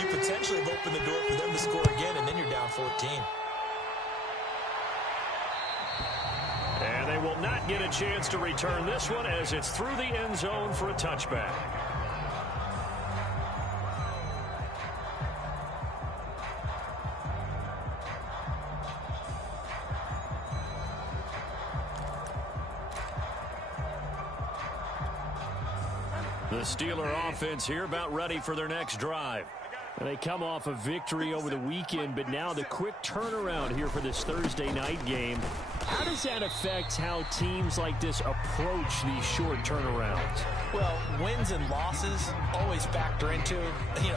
you potentially have opened the door for them to score again, and then you're down 14. And they will not get a chance to return this one as it's through the end zone for a touchback. The Steeler offense here about ready for their next drive. And they come off a victory over the weekend, but now the quick turnaround here for this Thursday night game. How does that affect how teams like this approach these short turnarounds? Well, wins and losses always factor into,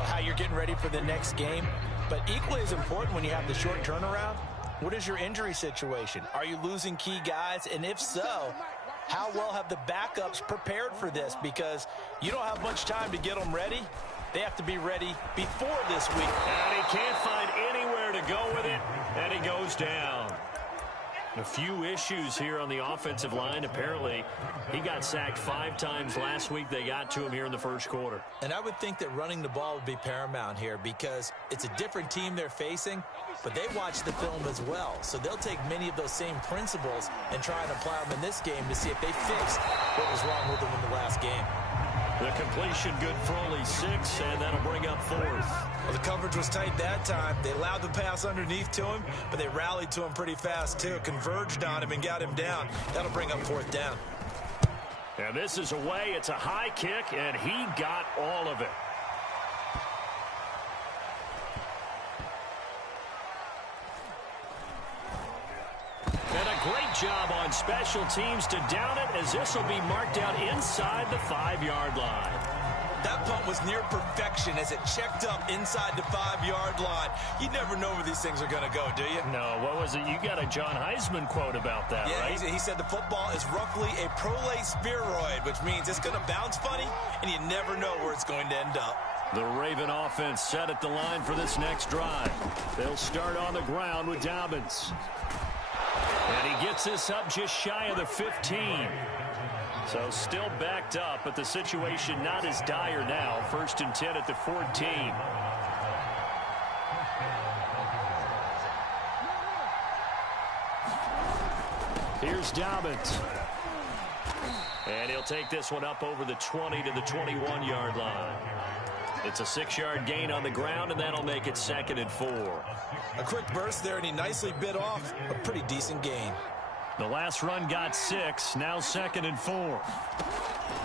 how you're getting ready for the next game. But equally as important when you have the short turnaround, what is your injury situation? Are you losing key guys? And if so, how well have the backups prepared for this? Because you don't have much time to get them ready. They have to be ready before this week. And he can't find anywhere to go with it, and he goes down. A few issues here on the offensive line. Apparently, he got sacked 5 times last week. They got to him here in the first quarter. And I would think that running the ball would be paramount here because it's a different team they're facing, but they watch the film as well. So they'll take many of those same principles and try and apply them in this game to see if they fixed what was wrong with them in the last game. The completion good for only 6, and that'll bring up 4th. Well, the coverage was tight that time. They allowed the pass underneath to him, but they rallied to him pretty fast, too. Converged on him and got him down. That'll bring up 4th down. And this is away. It's a high kick, and he got all of it. And a great job on special teams to down it, as this will be marked out inside the 5-yard line. That punt was near perfection as it checked up inside the 5-yard line. You never know where these things are going to go, do you? No, what was it? You got a John Heisman quote about that, right? Yeah, he said the football is roughly a prolate spheroid, which means it's going to bounce funny, and you never know where it's going to end up. The Raven offense set at the line for this next drive. They'll start on the ground with Dobbins. And he gets this up just shy of the 15. So still backed up, but the situation not as dire now. 1st and 10 at the 14. Here's Dobbins. And he'll take this one up over the 20 to the 21-yard line. It's a 6-yard gain on the ground, and that'll make it 2nd and 4. A quick burst there, and he nicely bit off a pretty decent gain. The last run got 6, now 2nd and 4.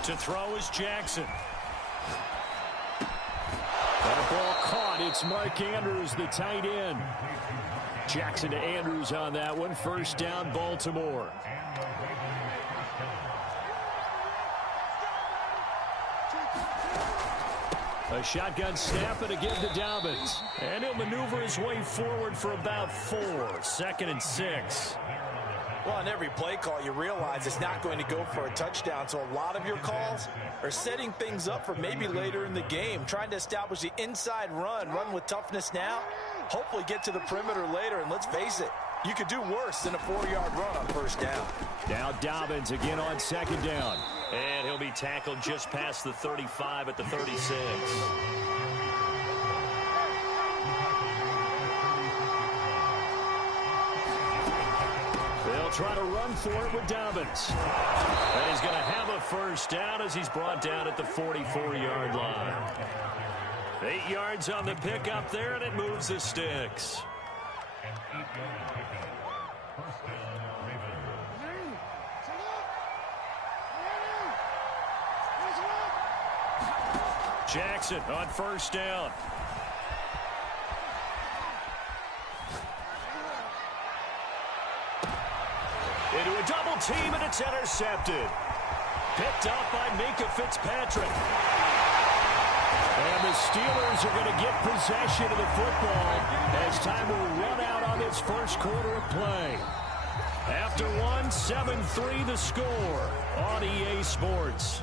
To throw is Jackson. That ball caught. It's Mark Andrews, the tight end. Jackson to Andrews on that one. 1st down, Baltimore. A shotgun snap and again to Dobbins. And he'll maneuver his way forward for about 4. 2nd and 6. Well, on every play call, you realize it's not going to go for a touchdown. So a lot of your calls are setting things up for maybe later in the game, trying to establish the inside run with toughness now, hopefully get to the perimeter later. And let's face it, you could do worse than a 4-yard run on 1st down. Now Dobbins again on 2nd down. And he'll be tackled just past the 35 at the 36. They'll try to run for it with Dobbins. And he's going to have a 1st down as he's brought down at the 44-yard line. 8 yards on the pickup there, and it moves the sticks. Jackson on 1st down. Into a double team, and it's intercepted. Picked up by Minkah Fitzpatrick. And the Steelers are going to get possession of the football as time will run out on this 1st quarter of play. After 7-3 the score on EA Sports.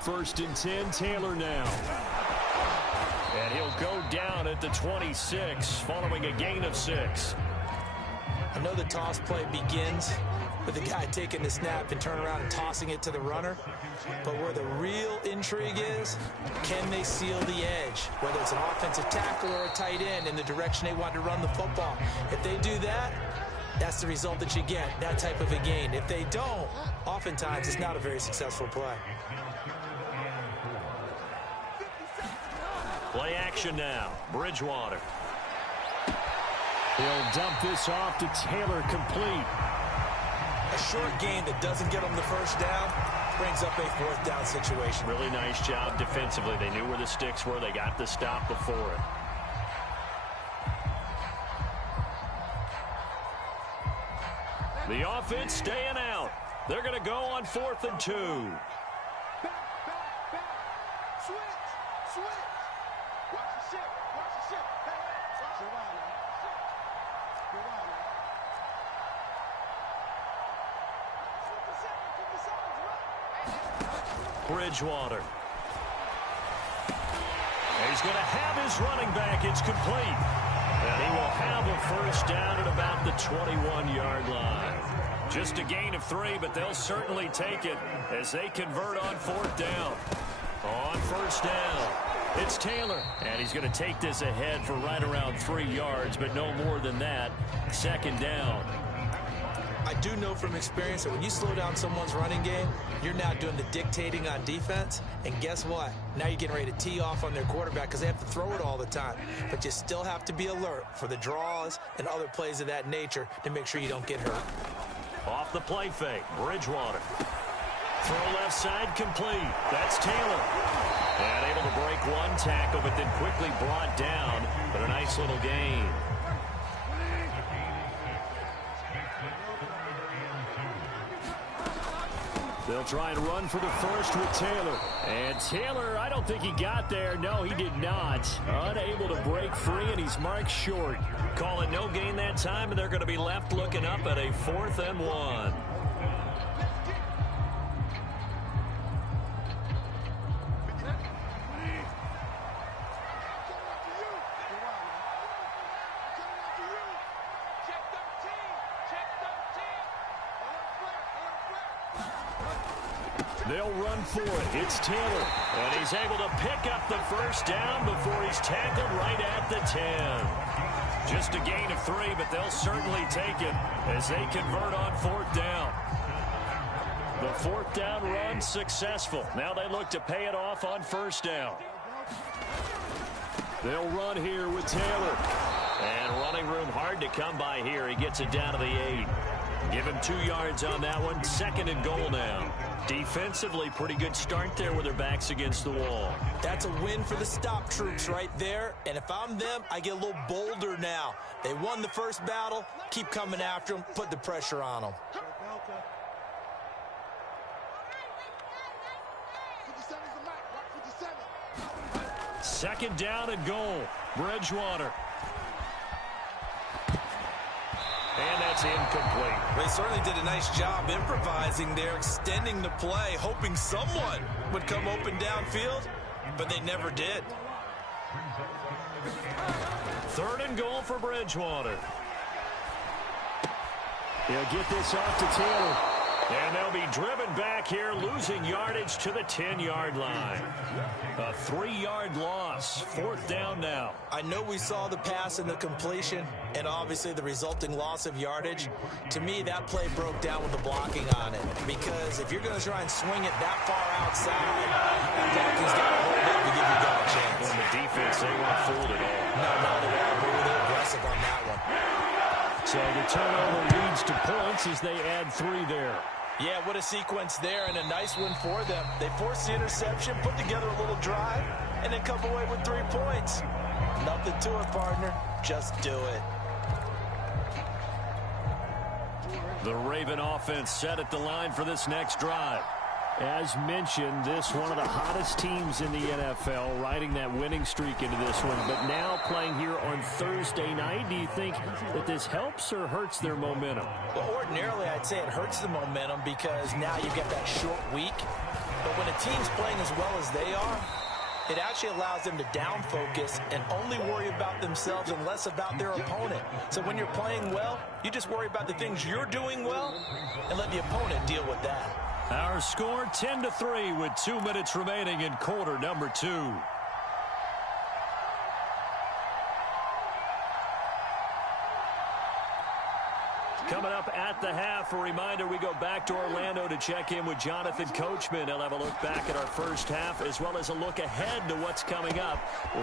First and 10, Taylor now. And he'll go down at the 26 following a gain of 6. I know the toss play begins with the guy taking the snap and turning around and tossing it to the runner. But where the real intrigue is, can they seal the edge? Whether it's an offensive tackle or a tight end in the direction they want to run the football. If they do that, that's the result that you get, that type of a gain. If they don't, oftentimes it's not a very successful play. Play action now. Bridgewater. He'll dump this off to Taylor, complete. A short gain that doesn't get them the first down brings up a fourth down situation. Really nice job defensively. They knew where the sticks were. They got the stop before it. The offense staying out. They're going to go on 4th and 2. Back. Switch. Watch the ship. Hey, Bridgewater. And he's going to have his running back. It's complete. And he will have a first down at about the 21-yard line. Just a gain of 3, but they'll certainly take it as they convert on 4th down. On first down, it's Taylor. And he's going to take this ahead for right around 3 yards, but no more than that. 2nd down. I do know from experience that when you slow down someone's running game, you're now doing the dictating on defense. And guess what? Now you're getting ready to tee off on their quarterback because they have to throw it all the time. But you still have to be alert for the draws and other plays of that nature to make sure you don't get hurt. Off the play fake, Bridgewater. Throw left side, complete. That's Taylor. And able to break one tackle, but then quickly brought down. But a nice little gain. They'll try and run for the first with Taylor. And Taylor, I don't think he got there. No, he did not. Unable to break free, and he's marked short. Call it no gain that time, and they're going to be left looking up at a 4th and 1. They'll run for it. It's Taylor. And he's able to pick up the first down before he's tackled right at the 10. Just a gain of 3, but they'll certainly take it as they convert on 4th down. The 4th down run successful. Now they look to pay it off on 1st down. They'll run here with Taylor. And running room hard to come by here. He gets it down to the 8. Give him 2 yards on that one. 2nd and goal now. Defensively, pretty good start there with their backs against the wall. That's a win for the stop troops right there. And if I'm them, I get a little bolder now. They won the first battle. Keep coming after them. Put the pressure on them. 2nd down and goal. Bridgewater. And that's incomplete. They certainly did a nice job improvising there, extending the play, hoping someone would come open downfield, but they never did. 3rd and goal for Bridgewater. He'll get this off to Taylor. And they'll be driven back here, losing yardage to the 10-yard line. A 3-yard loss. 4th down now. I know we saw the pass and the completion and obviously the resulting loss of yardage. To me, that play broke down with the blocking on it. Because if you're going to try and swing it that far outside, that blocking's got to hold up to give your guy a chance. And the defense, they weren't fooled at all. No, they weren't really aggressive on that one. So the turnover leads to points as they add 3 there. Yeah, what a sequence there, and a nice win for them. They forced the interception, put together a little drive, and then come away with 3 points. Nothing to it, partner. Just do it. The Raven offense set at the line for this next drive. As mentioned, this one of the hottest teams in the NFL, riding that winning streak into this one, but now playing here on Thursday night. Do you think that this helps or hurts their momentum? Well, ordinarily, I'd say it hurts the momentum because now you've got that short week. But when a team's playing as well as they are, It actually allows them to down focus and only worry about themselves and less about their opponent. So when you're playing well, you just worry about the things you're doing well and let the opponent deal with that. Our score 10-3 with 2 minutes remaining in quarter number 2. Coming up at the half, a reminder, we go back to Orlando to check in with Jonathan Coachman. He'll have a look back at our first half as well as a look ahead to what's coming up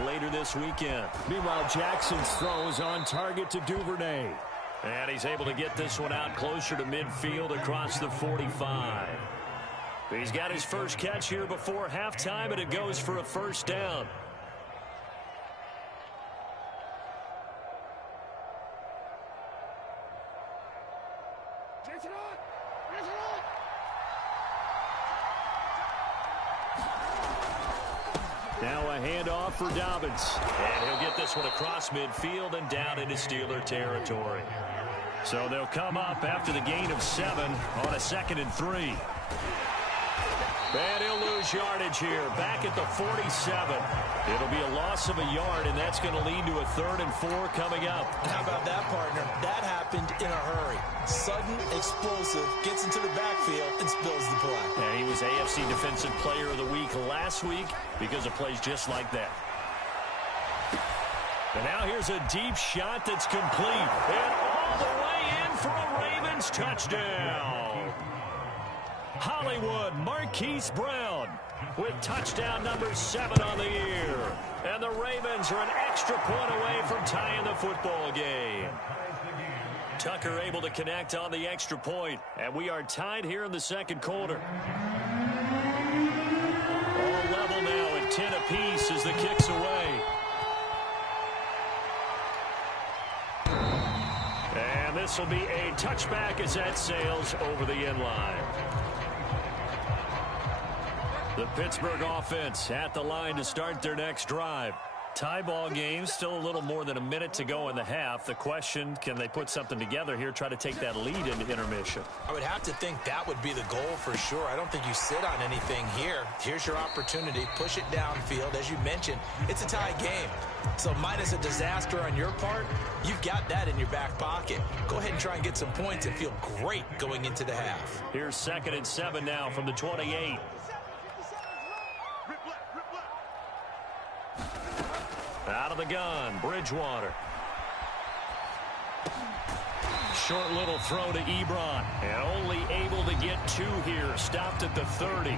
later this weekend. Meanwhile, Jackson's throw is on target to Duvernay. And he's able to get this one out closer to midfield across the 45. He's got his first catch here before halftime, and it goes for a first down. Now a handoff for Dobbins. And he'll get this one across midfield and down into Steeler territory. So they'll come up after the gain of 7 on a 2nd and 3. And he'll lose yardage here, back at the 47. It'll be a loss of a yard, and that's going to lead to a 3rd and 4 coming up. How about that, partner? That happened in a hurry. Sudden, explosive, gets into the backfield and spills the play. And he was AFC Defensive Player of the Week last week because of plays just like that. And now here's a deep shot that's complete. And all the way in for a Ravens touchdown. Hollywood Marquise Brown with touchdown number 7 on the year. And the Ravens are an extra point away from tying the football game. Tucker able to connect on the extra point. And we are tied here in the second quarter. All level now at 10 apiece as the kick's away. And this will be a touchback as that sails over the end line. The Pittsburgh offense at the line to start their next drive. Tie ball game, still a little more than a minute to go in the half. The question, can they put something together here, try to take that lead into intermission? I would have to think that would be the goal for sure. I don't think you sit on anything here. Here's your opportunity. Push it downfield. As you mentioned, it's a tie game. So minus a disaster on your part, you've got that in your back pocket. Go ahead and try and get some points and feel great going into the half. Here's 2nd and 7 now from the 28. Out of the gun, Bridgewater. Short little throw to Ebron. And only able to get 2 here. Stopped at the 30.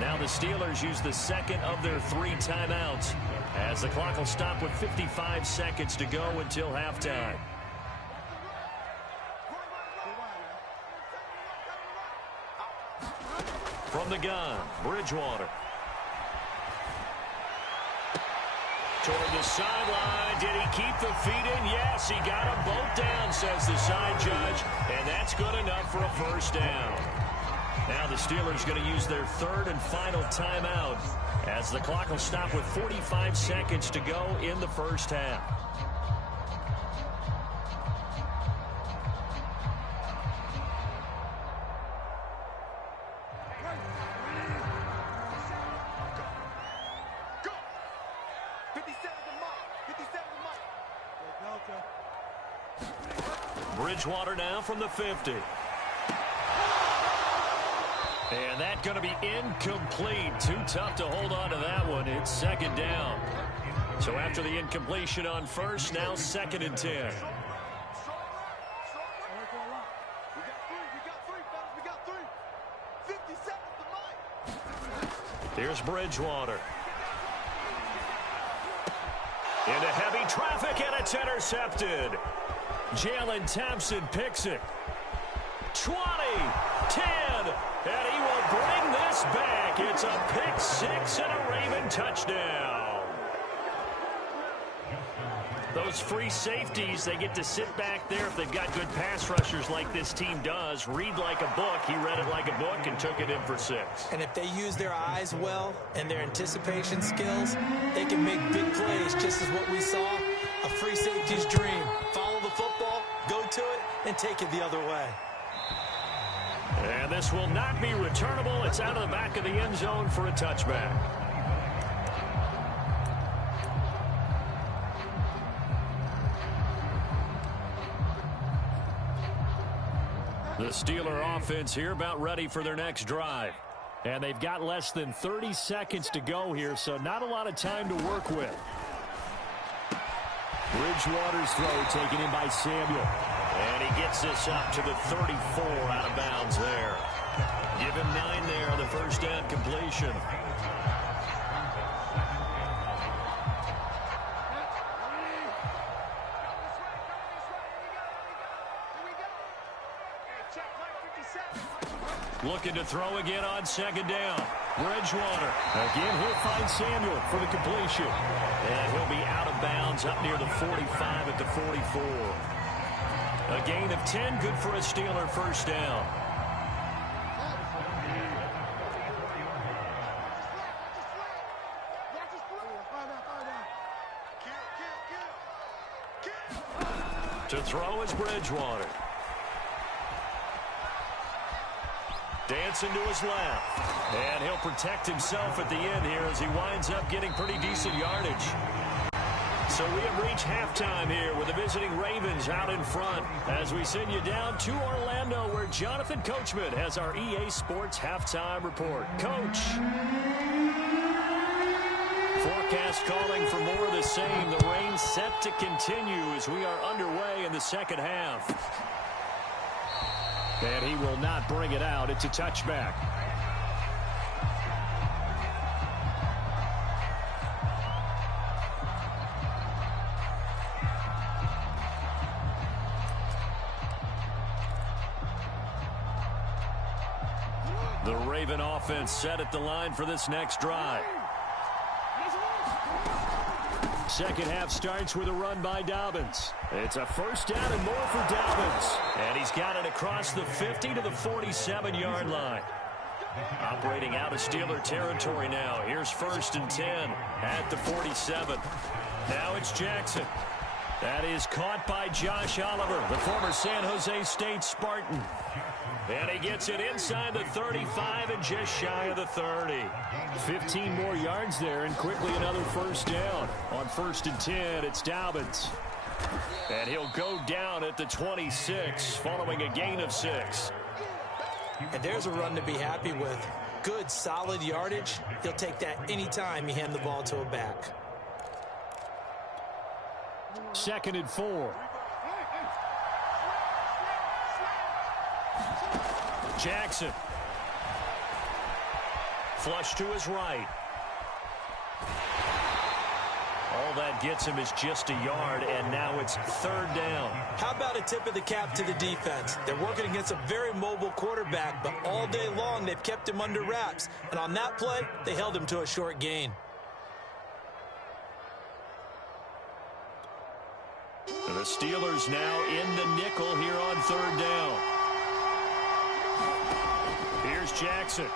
Now the Steelers use the 2nd of their 3 timeouts, as the clock will stop with 55 seconds to go until halftime. From the gun, Bridgewater. Toward the sideline. Did he keep the feet in? Yes, he got them both down, says the side judge. And that's good enough for a first down. Now the Steelers going to use their 3rd and final timeout, as the clock will stop with 45 seconds to go in the first half. Bridgewater now from the 50. And that's going to be incomplete. Too tough to hold on to that one. It's 2nd down. So after the incompletion on 1st, now 2nd and 10. Here's Bridgewater. Into heavy traffic, and it's intercepted. Jalen Thompson picks it. 20, 10, and he will bring this back. It's a pick 6 and a Raven touchdown. Those free safeties, they get to sit back there if they've got good pass rushers like this team does. Read like a book. He read it like a book and took it in for 6. And if they use their eyes well and their anticipation skills, they can make big plays, just as what we saw. A free safety's dream. Follow the football, go to it, and take it the other way. And this will not be returnable. It's out of the back of the end zone for a touchback. The Steeler offense here about ready for their next drive. And they've got less than 30 seconds to go here, so not a lot of time to work with. Bridgewater's throw taken in by Samuel. And he gets this up to the 34 out of bounds there. Give him 9 there on the first down completion. Looking to throw again on second down. Bridgewater. Again, he'll find Samuel for the completion. And he'll be out of bounds up near the 45 at the 44. A gain of 10, good for a Steeler first down. To throw is Bridgewater. Dancing to his left. And he'll protect himself at the end here as he winds up getting pretty decent yardage. So we have reached halftime here with the visiting Ravens out in front as we send you down to Orlando where Jonathan Coachman has our EA Sports halftime report. Coach. Forecast calling for more of the same. The rain set to continue as we are underway in the second half. And he will not bring it out. It's a touchback. The Raven offense set at the line for this next drive. Second half starts with a run by Dobbins. It's a first down and more for Dobbins. And he's got it across the 50 to the 47-yard line. Operating out of Steeler territory now. Here's 1st and 10 at the 47. Now it's Jackson. That is caught by Josh Oliver, the former San Jose State Spartan. And he gets it inside the 35 and just shy of the 30. 15 more yards there and quickly another first down. On 1st and 10, it's Dobbins. And he'll go down at the 26 following a gain of 6. And there's a run to be happy with. Good, solid yardage. He'll take that anytime you hand the ball to a back. 2nd and 4. Jackson. Flush to his right. All that gets him is just a yard, and now it's 3rd down. How about a tip of the cap to the defense? They're working against a very mobile quarterback, but all day long they've kept him under wraps. And on that play, they held him to a short gain. The Steelers now in the nickel here on 3rd down. Here's Jackson.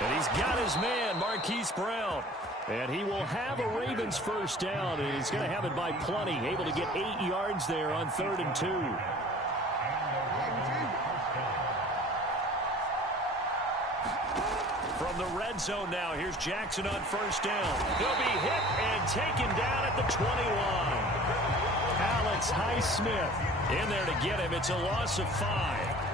And he's got his man, Marquise Brown. And he will have a Ravens first down, and he's going to have it by plenty. Able to get 8 yards there on 3rd and 2. From the red zone now, here's Jackson on 1st down. He'll be hit and taken down at the 21. Alex Highsmith in there to get him. It's a loss of 5.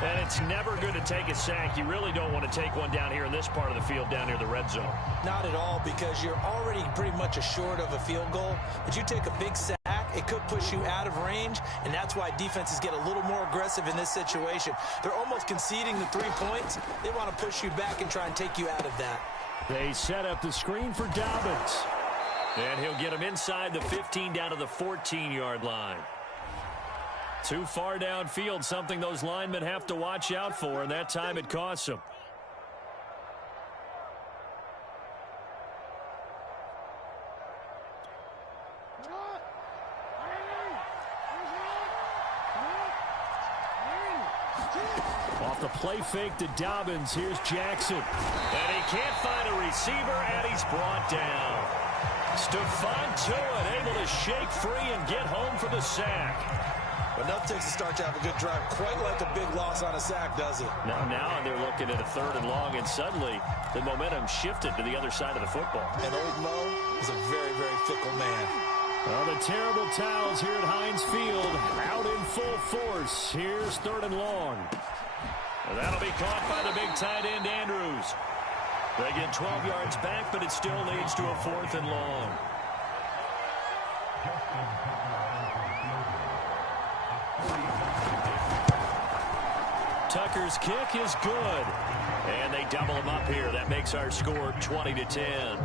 And it's never good to take a sack. You really don't want to take one down here in this part of the field down near the red zone. Not at all, because you're already pretty much assured of a field goal. But you take a big sack, it could push you out of range, and that's why defenses get a little more aggressive in this situation. They're almost conceding the 3 points. They want to push you back and try and take you out of that. They set up the screen for Dobbins. And he'll get him inside the 15 down to the 14-yard line. Too far downfield, something those linemen have to watch out for, and that time it costs them. Off the play fake to Dobbins, here's Jackson. And he can't find a receiver, and he's brought down. Stephon Tuitt able to shake free and get home for the sack. Enough takes to start to have a good drive. Quite like a big loss on a sack, does it? Now they're looking at a 3rd and long, and suddenly the momentum shifted to the other side of the football. And old Mo is a very, very fickle man. Well, the terrible towels here at Heinz Field out in full force. Here's 3rd and long. And that'll be caught by the big tight end, Andrews. They get 12 yards back, but it still leads to a 4th and long. Tucker's kick is good. And they double him up here. That makes our score 20-10.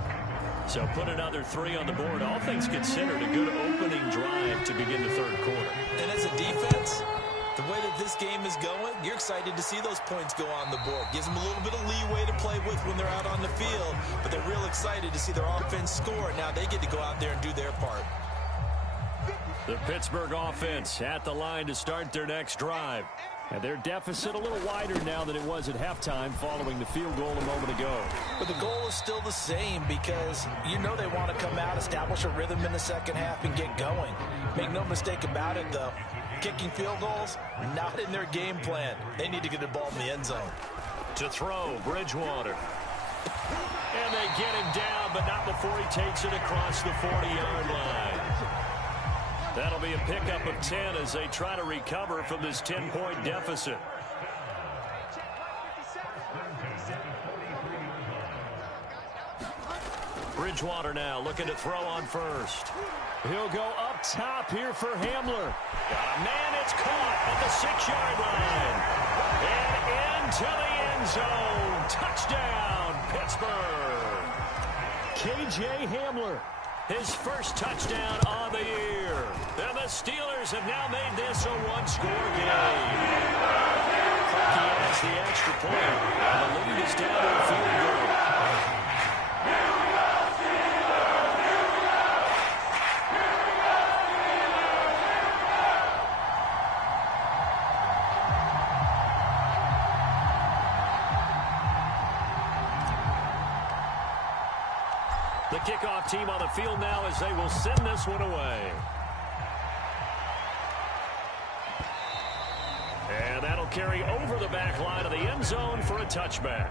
So put another 3 on the board. All things considered, a good opening drive to begin the 3rd quarter. And as a defense, the way that this game is going, you're excited to see those points go on the board. Gives them a little bit of leeway to play with when they're out on the field, but they're real excited to see their offense score. Now they get to go out there and do their part. The Pittsburgh offense at the line to start their next drive. And their deficit a little wider now than it was at halftime following the field goal a moment ago. But the goal is still the same because you know they want to come out, establish a rhythm in the second half, and get going. Make no mistake about it, though. Kicking field goals, not in their game plan. They need to get the ball in the end zone. To throw, Bridgewater. And they get him down, but not before he takes it across the 40-yard line. That'll be a pickup of 10 as they try to recover from this 10-point deficit. Bridgewater now looking to throw on first. He'll go up top here for Hamler. Got a man, it's caught at the 6-yard line. And into the end zone. Touchdown, Pittsburgh. K.J. Hamler. His first touchdown on the year. And the Steelers have now made this a one-score game. He has the extra point. And the lead is down to a field goal. The kickoff team on the field now as they will send this one away. And that'll carry over the back line of the end zone for a touchback.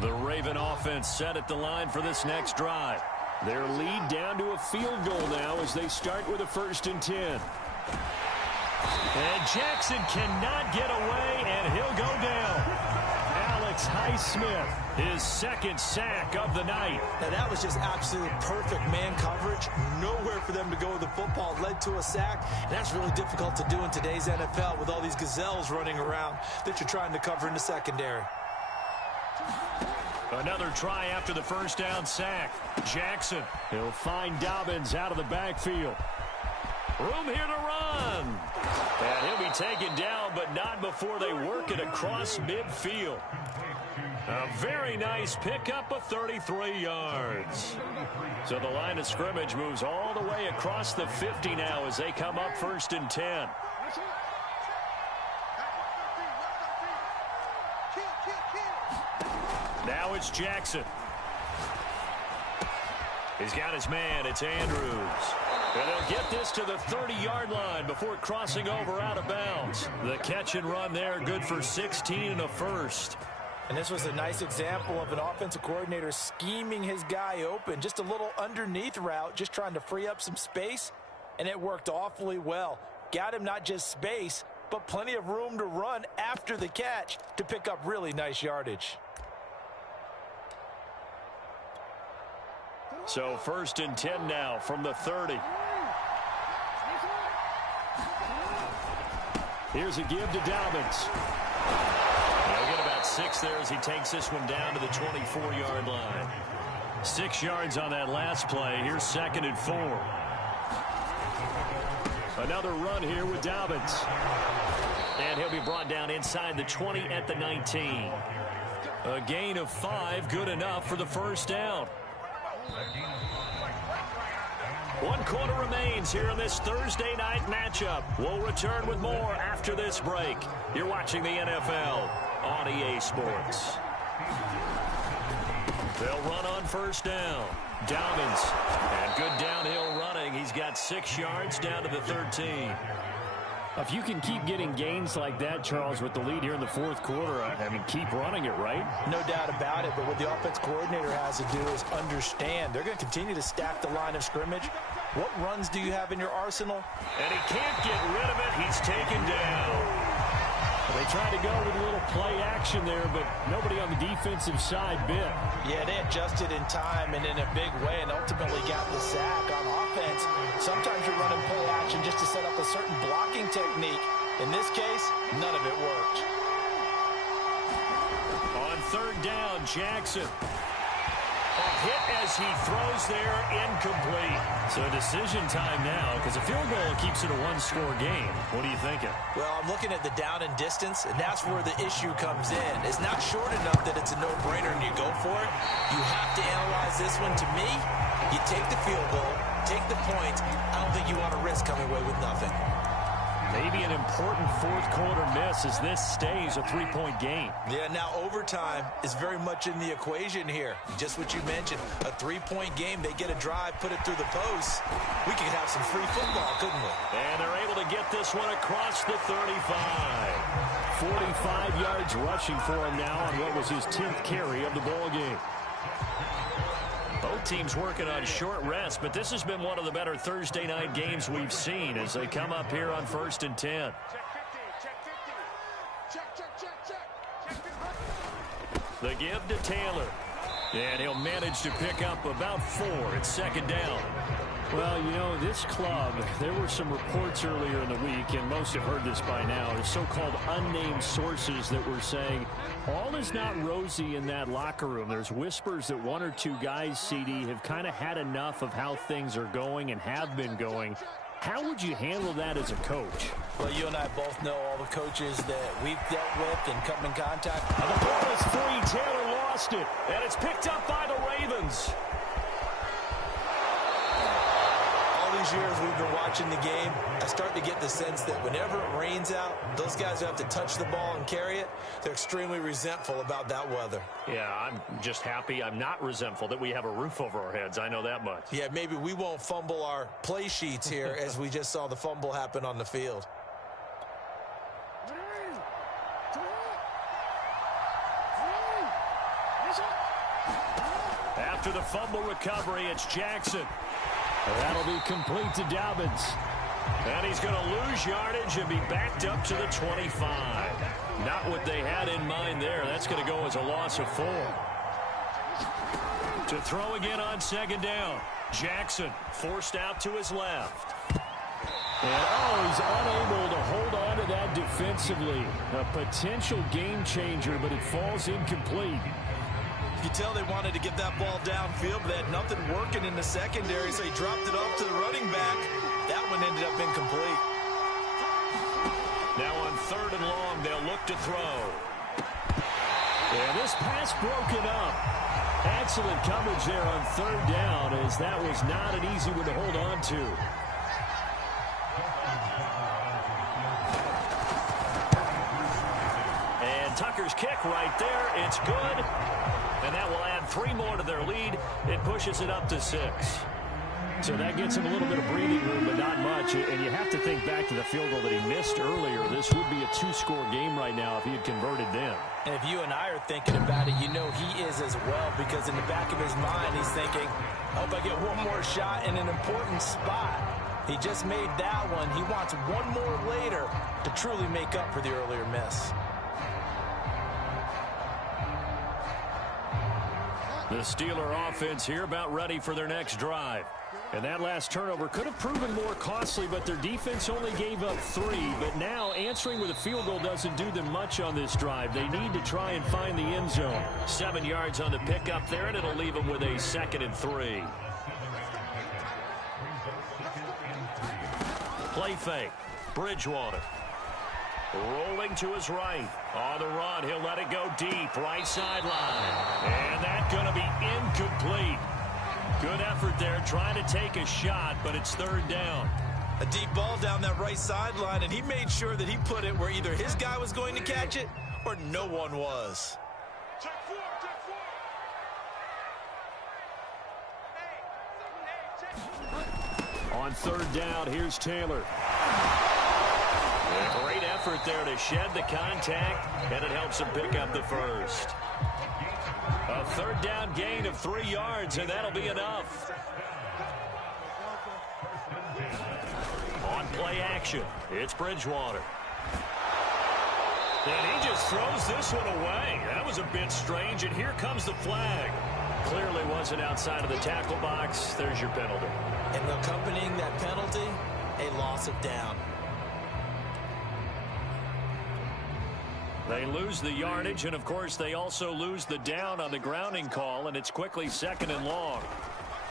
The Raven offense set at the line for this next drive. Their lead down to a field goal now as they start with a 1st and 10. And Jackson cannot get away, and he'll go down. Alex Highsmith, his 2nd sack of the night. Now that was just absolute perfect man coverage. Nowhere for them to go with the football. Led to a sack, and that's really difficult to do in today's NFL with all these gazelles running around that you're trying to cover in the secondary. Another try after the first down sack. Jackson, he'll find Dobbins out of the backfield. Room here to run. And he'll be taken down, but not before they work it across midfield. A very nice pickup of 33 yards. So the line of scrimmage moves all the way across the 50 now as they come up 1st and 10. Now it's Jackson. He's got his man. It's Andrews. And they'll get this to the 30-yard line before crossing over out of bounds. The catch and run there, good for 16 and a first. And this was a nice example of an offensive coordinator scheming his guy open. Just a little underneath route, just trying to free up some space. And it worked awfully well. Got him not just space, but plenty of room to run after the catch to pick up really nice yardage. So 1st and 10 now from the 30. Here's a give to Dobbins. He'll get about 6 there as he takes this one down to the 24-yard line. 6 yards on that last play. Here's 2nd and 4. Another run here with Dobbins. And he'll be brought down inside the 20 at the 19. A gain of 5, good enough for the first down. 1 quarter remains here in this Thursday night matchup. We'll return with more after this break. You're watching the NFL on EA Sports. They'll run on first down. Dobbins, and good downhill running. He's got 6 yards down to the 13. If you can keep getting gains like that, Charles, with the lead here in the fourth quarter, I mean, keep running it, right? No doubt about it, but what the offense coordinator has to do is understand. They're going to continue to stack the line of scrimmage. What runs do you have in your arsenal? And he can't get rid of it. He's taken down. They tried to go with a little play action there, but nobody on the defensive side bit. Yeah, they adjusted in time and in a big way and ultimately got the sack. On offense, sometimes you're running play action just to set up a certain blocking technique. In this case, none of it worked. On third down, Jackson. A hit as he throws there, incomplete. So decision time now, because a field goal keeps it a one-score game. What are you thinking? Well, I'm looking at the down and distance, and that's where the issue comes in. It's not short enough that it's a no-brainer and you go for it. You have to analyze this one. To me, you take the field goal, take the points. I don't think you want to risk coming away with nothing. Maybe an important fourth quarter miss as this stays a 3-point game. Yeah, now overtime is very much in the equation here. Just what you mentioned, a 3-point game. They get a drive, put it through the post. We could have some free football, couldn't we? And they're able to get this one across the 35. 45 yards rushing for him now on what was his 10th carry of the ball game. Both teams working on short rest, but this has been one of the better Thursday night games we've seen as they come up here on 1st and 10. The give to Taylor. And he'll manage to pick up about 4 at 2nd down. Well, you know, this club, there were some reports earlier in the week, and most have heard this by now, the so-called unnamed sources that were saying all is not rosy in that locker room. There's whispers that 1 or 2 guys, CD, have kind of had enough of how things are going and have been going. How would you handle that as a coach? Well, you and I both know all the coaches that we've dealt with and come in contact. And the ball is free. Taylor lost it, and it's picked up by the Ravens. Years we've been watching the game, I start to get the sense that whenever it rains out, those guys who have to touch the ball and carry it, they're extremely resentful about that weather. Yeah, I'm just happy I'm not resentful that we have a roof over our heads. I know that much. Yeah, maybe we won't fumble our play sheets here as we just saw the fumble happen on the field. After the fumble recovery, it's Jackson. That'll be complete to Dobbins. And he's going to lose yardage and be backed up to the 25. Not what they had in mind there. That's going to go as a loss of 4. To throw again on 2nd down. Jackson forced out to his left. And he's unable to hold on to that defensively. A potential game changer, but it falls incomplete. You could tell they wanted to get that ball downfield, but they had nothing working in the secondary, so he dropped it off to the running back. That one ended up incomplete. Now on 3rd and long, they'll look to throw. And this pass broken up. Excellent coverage there on 3rd down, as that was not an easy one to hold on to. And Tucker's kick right there. It's good. And that will add 3 more to their lead. It pushes it up to 6. So that gets him a little bit of breathing room, but not much. And you have to think back to the field goal that he missed earlier. This would be a 2-score game right now if he had converted then. And if you and I are thinking about it, you know he is as well, because in the back of his mind, he's thinking, I hope I get one more shot in an important spot. He just made that one. He wants one more later to truly make up for the earlier miss. The Steeler offense here about ready for their next drive. And that last turnover could have proven more costly, but their defense only gave up 3. But now answering with a field goal doesn't do them much on this drive. They need to try and find the end zone. 7 yards on the pickup there, and it'll leave them with a 2nd and 3. Play fake. Bridgewater. Rolling to his right. On the run, he'll let it go deep. Right sideline. And that's going to be incomplete. Good effort there, trying to take a shot, but it's 3rd down. A deep ball down that right sideline, and he made sure that he put it where either his guy was going to catch it or no one was. On third down, here's Taylor. A great effort there to shed the contact, and it helps him pick up the first. A third down gain of 3 yards, and that'll be enough. On play action, it's Bridgewater. And he just throws this one away. That was a bit strange, and here comes the flag. Clearly wasn't outside of the tackle box. There's your penalty. And accompanying that penalty, a loss of down. They lose the yardage, and of course they also lose the down on the grounding call, and it's quickly 2nd and long.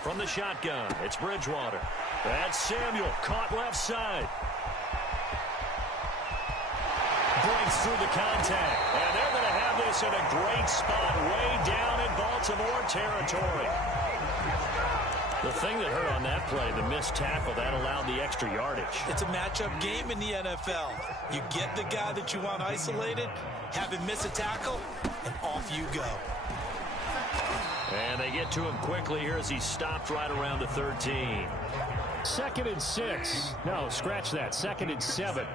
From the shotgun, it's Bridgewater. That's Samuel, caught left side. Breaks through the contact, and they're going to have this in a great spot way down in Baltimore territory. The thing that hurt on that play, the missed tackle, that allowed the extra yardage. It's a matchup game in the NFL. You get the guy that you want isolated, have him miss a tackle, and off you go. And they get to him quickly here as he stopped right around the 13. 2nd and 6. No, scratch that. 2nd and 7.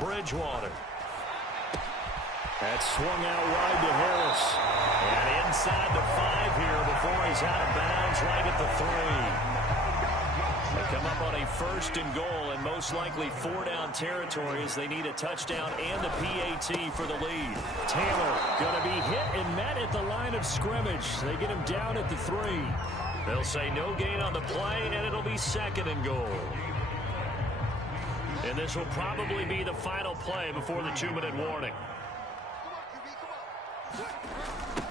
Bridgewater. That's swung out wide to Harris. And inside the 5 here before he's out of bounds right at the 3. They come up on a 1st and goal and most likely 4-down territory as they need a touchdown and the PAT for the lead. Taylor going to be hit and met at the line of scrimmage. They get him down at the 3. They'll say no gain on the play, and it'll be 2nd and goal. And this will probably be the final play before the 2-minute warning.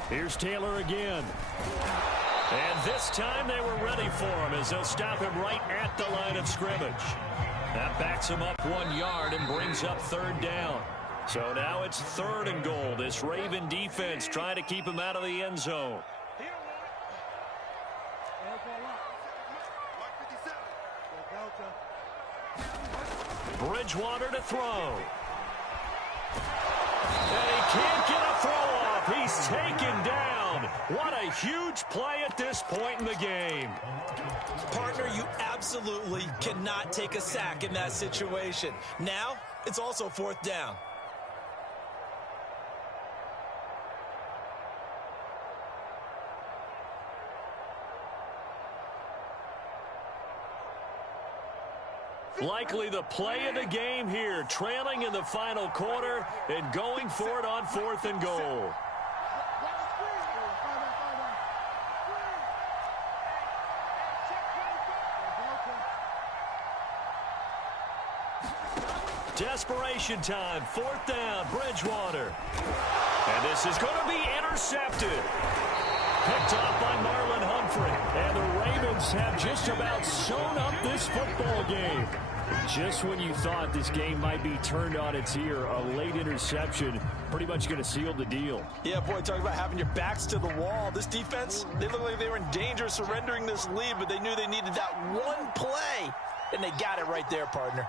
Here's Taylor again. And this time they were ready for him as they'll stop him right at the line of scrimmage. That backs him up 1 yard and brings up 3rd down. So now it's 3rd and goal. This Raven defense trying to keep him out of the end zone. Bridgewater to throw. And he can't get a throw off. He's taken down. What a huge play at this point in the game. Partner, you absolutely cannot take a sack in that situation. Now, it's also 4th down. Likely the play of the game here, trailing in the final quarter and going for it on 4th and goal. Desperation time, 4th down, Bridgewater. And this is going to be intercepted. Picked off by Marlon Humphrey. And the Ravens have just about sewn up this football game. Just when you thought this game might be turned on its ear, a late interception pretty much going to seal the deal. Yeah, boy, talking about having your backs to the wall. This defense, they look like they were in danger of surrendering this lead, but they knew they needed that one play, and they got it right there, partner.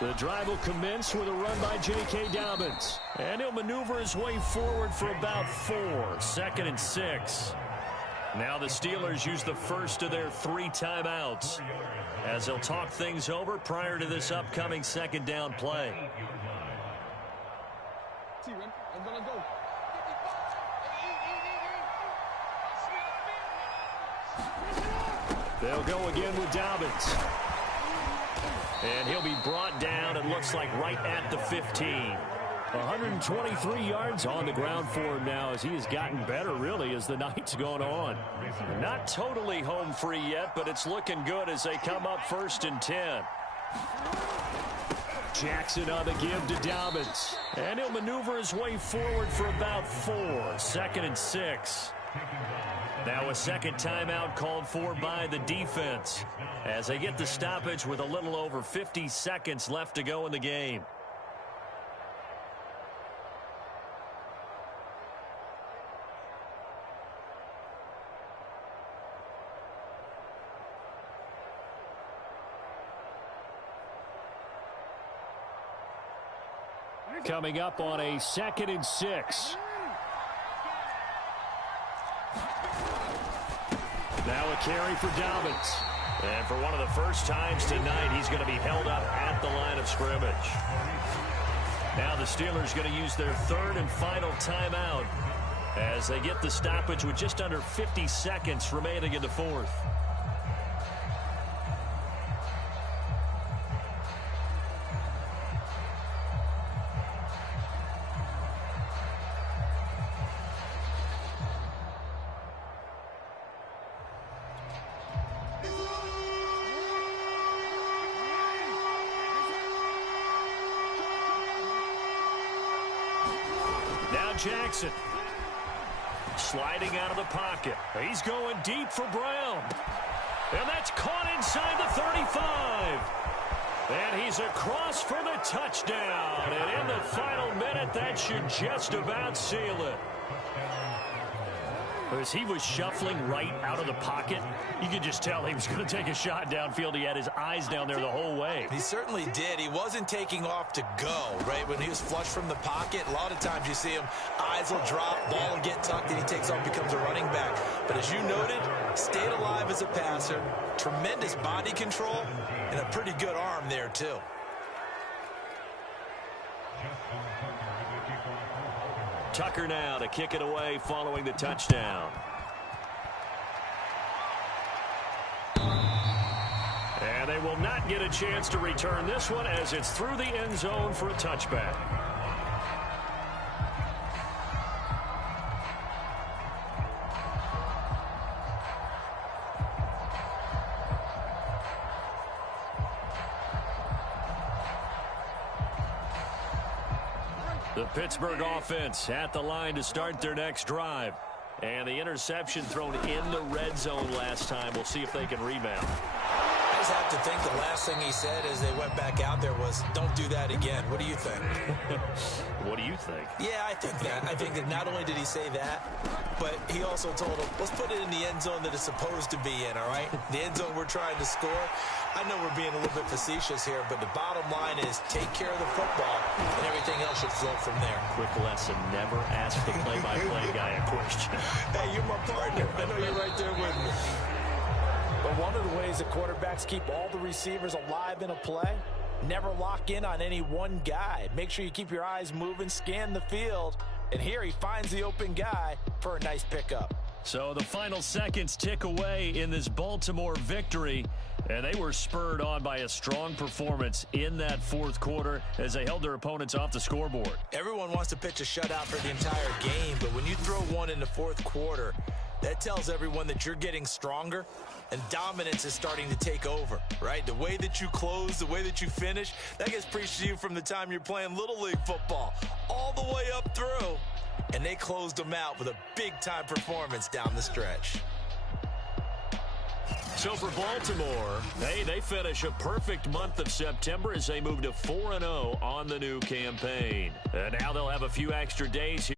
The drive will commence with a run by J.K. Dobbins. And he'll maneuver his way forward for about 4. 2nd and 6. Now the Steelers use the first of their 3 timeouts as they'll talk things over prior to this upcoming 2nd down play. They'll go again with Dobbins. And he'll be brought down, it looks like, right at the 15. 123 yards on the ground for him now as he has gotten better, really, as the night's gone on. Not totally home free yet, but it's looking good as they come up 1st and 10. Jackson on the give to Dobbins. And he'll maneuver his way forward for about 4. 2nd and 6. Now a 2nd timeout called for by the defense as they get the stoppage with a little over 50 seconds left to go in the game. Coming up on a 2nd and 6. Now a carry for Dobbins. And for one of the first times tonight, he's going to be held up at the line of scrimmage. Now the Steelers going to use their 3rd and final timeout as they get the stoppage with just under 50 seconds remaining in the 4th. Jackson sliding out of the pocket. He's going deep for Brown. And that's caught inside the 35. And he's across for the touchdown. And in the final minute, that should just about seal it. As he was shuffling right out of the pocket, you could just tell he was going to take a shot downfield. He had his eyes down there the whole way. He certainly did. He wasn't taking off to go, right? When he was flush from the pocket, a lot of times you see him, eyes will drop, ball will get tucked, and he takes off, becomes a running back. But as you noted, stayed alive as a passer, tremendous body control, and a pretty good arm there, too. Tucker now to kick it away following the touchdown. And they will not get a chance to return this one as it's through the end zone for a touchback. The Pittsburgh offense at the line to start their next drive. And the interception thrown in the red zone last time. We'll see if they can rebound. I just have to think the last thing he said as they went back out there was, don't do that again. What do you think? What do you think? Yeah, I think that. I think that not only did he say that, but he also told him, let's put it in the end zone that it's supposed to be in, all right? The end zone we're trying to score. I know we're being a little bit facetious here, but the bottom line is take care of the football, and everything else should flow from there. Quick lesson, never ask the play-by-play guy a question. Hey, you're my partner. I know you're right there with me. But one of the ways that quarterbacks keep all the receivers alive in a play, never lock in on any one guy. Make sure you keep your eyes moving, scan the field, and here he finds the open guy for a nice pickup. So the final seconds tick away in this Baltimore victory, and they were spurred on by a strong performance in that 4th quarter as they held their opponents off the scoreboard. Everyone wants to pitch a shutout for the entire game, but when you throw one in the 4th quarter, that tells everyone that you're getting stronger and dominance is starting to take over, right? The way that you close, the way that you finish, that gets preached to you from the time you're playing Little League football all the way up through. And they closed them out with a big-time performance down the stretch. So for Baltimore, they finish a perfect month of September as they move to 4-0 on the new campaign. And now they'll have a few extra days here.